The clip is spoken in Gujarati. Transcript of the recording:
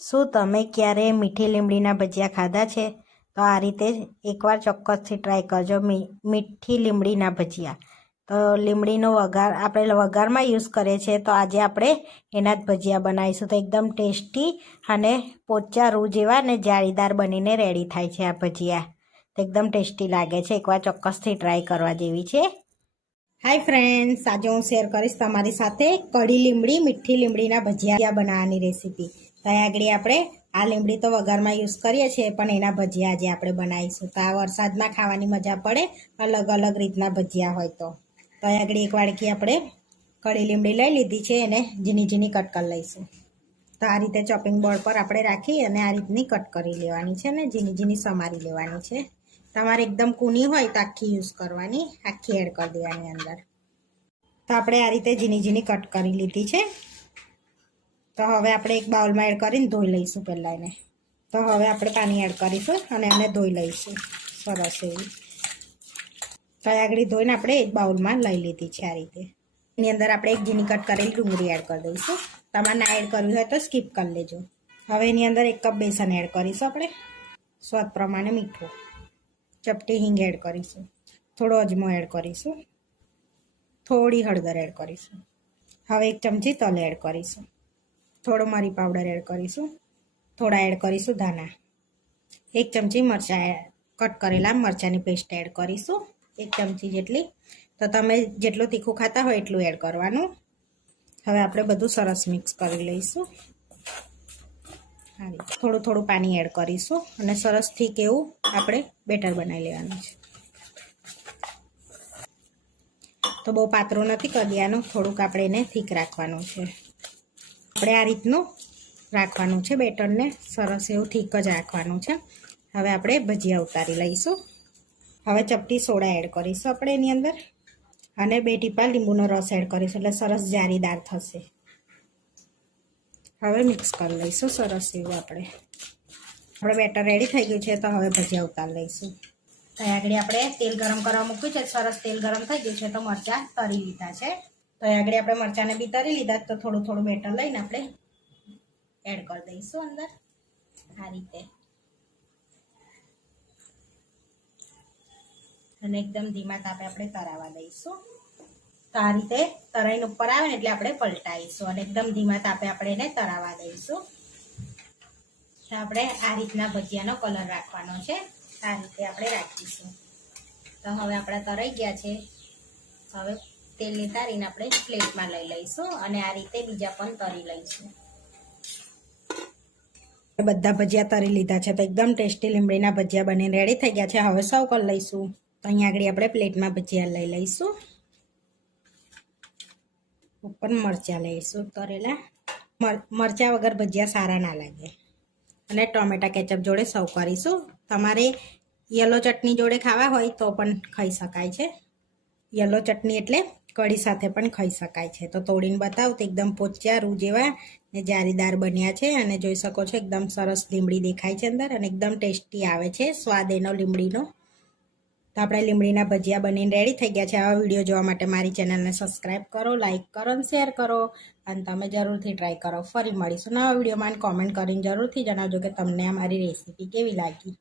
શું તમે ક્યારે મીઠી લીમડીના ભજીયા ખાધા છે? તો આ રીતે એકવાર ચોક્કસથી ટ્રાય કરજો મીઠી લીમડીના ભજીયા. તો લીમડીનો વઘાર આપણે વઘારમાં યુઝ કરીએ છીએ, તો આજે આપણે એના જ ભજીયા બનાવીશું. તો એકદમ ટેસ્ટી અને પોચા રૂ જેવા અને જાળીદાર બનીને રેડી થાય છે આ ભજીયા. તો એકદમ ટેસ્ટી લાગે છે, એકવાર ચોક્કસથી ટ્રાય કરવા જેવી છે. હાય ફ્રેન્ડ્સ, આજે હું શેર કરીશ તમારી સાથે કઢી લીમડી મીઠી લીમડીના ભજીયા બનાવવાની રેસીપી. તો આગળ આપણે આ લીમડી તો વઘારમાં યુઝ કરીએ છીએ, પણ એના ભજીયા આજે આપણે બનાવીશું. તો આ વરસાદમાં ખાવાની મજા પડે, અલગ અલગ રીતના ભજીયા હોય તો આગળ એક વાડકી આપણે કઢી લીમડી લઈ લીધી છે, એને ઝીણી ઝીણી કટ કરી લઈશું. તો આ રીતે ચોપિંગ બોર્ડ પર આપણે રાખી અને આ રીતની કટ કરી લેવાની છે ને ઝીણી ઝીણી સમારી લેવાની છે. તમારે એકદમ કૂની હોય તો આખી યુઝ કરવાની, આખી એડ કરી દેવાની અંદર. તો આપણે આ રીતે ઝીણી ઝીણી કટ કરી લીધી છે. તો હવે આપણે એક બાઉલમાં એડ કરીને ધોઈ લઈશું પહેલાં એને. તો હવે આપણે પાણી એડ કરીશું અને એને ધોઈ લઈશું સરસ એવી. તો આગળ ધોઈને આપણે એક બાઉલમાં લઈ લીધી છે આ રીતે. એની અંદર આપણે એક ઝીણી કટ કરેલી ડુંગળી એડ કરી દઈશું. તમારે ના એડ કરવી હોય તો સ્કીપ કરી લેજો. હવે એની અંદર 1 કપ બેસન એડ કરીશું આપણે, સ્વાદ પ્રમાણે મીઠું, ચપટી હિંગ એડ કરીશું, થોડો અજમો એડ કરીશું, થોડી હળદર એડ કરીશું. હવે 1 ચમચી તલ એડ કરીશું, થોડો મરી પાવડર એડ કરીશું, થોડા એડ કરીશું ધાણા, 1 ચમચી મરચાં કટ કરેલા મરચાંની પેસ્ટ એડ કરીશું, 1 ચમચી જેટલી. તો તમે જેટલું તીખું ખાતા હોય એટલું એડ કરવાનું. હવે આપણે બધું સરસ મિક્સ કરી લઈશું. થોડું થોડું પાણી એડ કરીશું અને સરસ થીક એવું આપણે બેટર બનાવી લેવાનું છે. તો બહુ પાતળું નથી કરી દેવાનું, થોડુંક આપણે એને થીક રાખવાનું છે. આપણે આ રીતનું રાખવાનું છે બેટરને, સરસ એવું થીક જ રાખવાનું છે. હવે આપણે ભજીયા ઉતારી લઈશું. હવે ચપટી સોડા એડ કરીશું આપણે એની અંદર અને 2 ટીપા લીંબુનો રસ એડ કરીશું, એટલે સરસ જારીદાર થશે. હવે મિક્સ કરી લઈશું સરસ એવું આપણે બેટર રેડી થઈ ગયું છે. તો હવે ભજીયા ઉતારી લઈશું. તો આગળ આપણે તેલ ગરમ કરવા મૂક્યું છે, સરસ તેલ ગરમ થઈ ગયું છે. તો મરચાં તળી લીધા છે. તો આગળ આપણે મરચાંને બી તળી લીધા. તો થોડું થોડું બેટર લઈને આપણે એડ કરી દઈશું અંદર આ રીતે અને એકદમ ધીમા તાપે આપણે તરાવા દઈશું. તો આ રીતે તરાઈને ઉપર આવે ને એટલે આપણે પલટાઈશું અને એકદમ ધીમા તાપે આપણે એને તરાવા દઈશું. તો આપણે આ રીતના ભજીયાનો કલર રાખવાનો છે, આ રીતે આપણે રાખીશું. તો હવે આપણા તરાઈ ગયા છે. હવે તેલની તારીને આપણે પ્લેટમાં લઈ લઈશું અને આ રીતે બીજા પણ તરી લઈશું. બધા ભજીયા તરી લીધા છે. તો એકદમ ટેસ્ટી લીમડીના ભજીયા બનીને રેડી થઈ ગયા છે. હવે સર્વ કરી લઈશું. તો અહીંયા આગળ આપણે પ્લેટમાં ભજીયા લઈ લઈશું, ઉપર મરચાં લઈશું તરેલા. મરચાં વગર ભજીયા સારા ના લાગે. અને ટોમેટા કેચઅપ જોડે સર્વ કરીશું. તમારે યલો ચટણી જોડે ખાવા હોય તો પણ ખાઈ શકાય છે. યલો ચટણી એટલે કઢી સાથે પણ ખાઈ શકાય છે. તો તોડીને બતાવું તો એકદમ પોચા રૂ જેવા ને જારીદાર બન્યા છે અને જોઈ શકો છો એકદમ સરસ લીમડી દેખાય છે અંદર અને એકદમ ટેસ્ટી આવે છે સ્વાદ એનો લીમડીનો. તો આપણે લીમડીના ભજીયા બનીને રેડી થઈ ગયા છે. આવા વિડીયો જોવા માટે મારી ચેનલને સબસ્ક્રાઈબ કરો, લાઇક કરો અને શેર કરો અને તમે જરૂરથી ટ્રાય કરો. ફરી મળીશું નવા વિડીયોમાં. કોમેન્ટ કરીને જરૂરથી જણાવજો કે તમને અમારી રેસીપી કેવી લાગી.